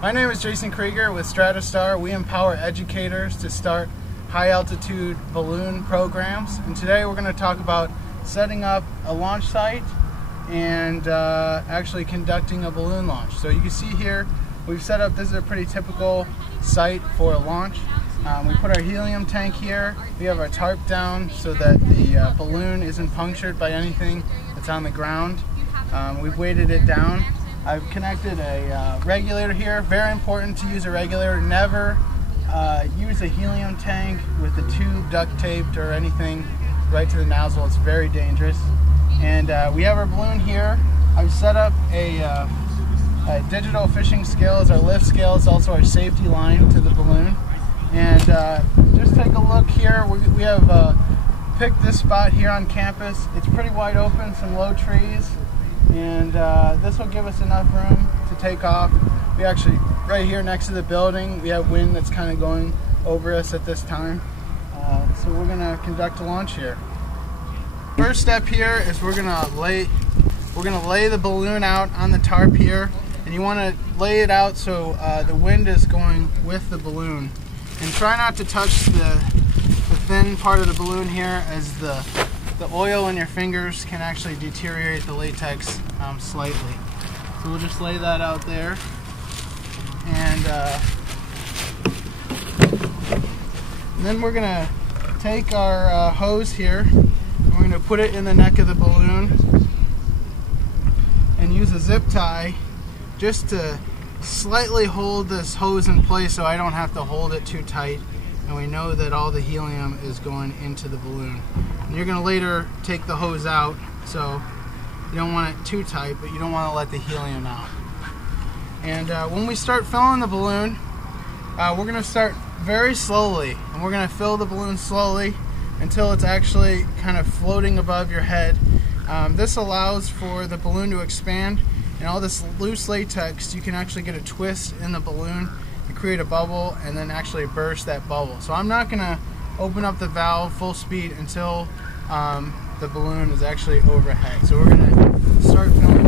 My name is Jason Krueger with StratoStar. We empower educators to start high-altitude balloon programs. And today we're going to talk about setting up a launch site and actually conducting a balloon launch. So you can see here, we've set up, this is a pretty typical site for a launch. We put our helium tank here. We have our tarp down so that the balloon isn't punctured by anything that's on the ground. We've weighted it down. I've connected a regulator here. Very important to use a regulator. Never use a helium tank with the tube duct taped or anything right to the nozzle. It's very dangerous. And we have our balloon here. I've set up a digital fishing scale as our lift scale. It's also our safety line to the balloon. And just take a look here. We have picked this spot here on campus. It's pretty wide open, some low trees. And this will give us enough room to take off. We actually, right here next to the building, we have wind that's kind of going over us at this time. So we're going to conduct a launch here. First step here is we're going to lay the balloon out on the tarp here, and you want to lay it out so the wind is going with the balloon. And try not to touch the thin part of the balloon here, as the oil in your fingers can actually deteriorate the latex slightly. So we'll just lay that out there. And then we're going to take our hose here, and we're going to put it in the neck of the balloon and use a zip tie just to slightly hold this hose in place so I don't have to hold it too tight, and we know that all the helium is going into the balloon. And you're going to later take the hose out, so you don't want it too tight, but you don't want to let the helium out. And when we start filling the balloon, we're going to start very slowly, and we're going to fill the balloon slowly until it's actually kind of floating above your head. This allows for the balloon to expand, and all this loose latex, you can actually get a twist in the balloon and create a bubble and then actually burst that bubble. So I'm not going to open up the valve full speed until the balloon is actually overhead. So we're going to start filling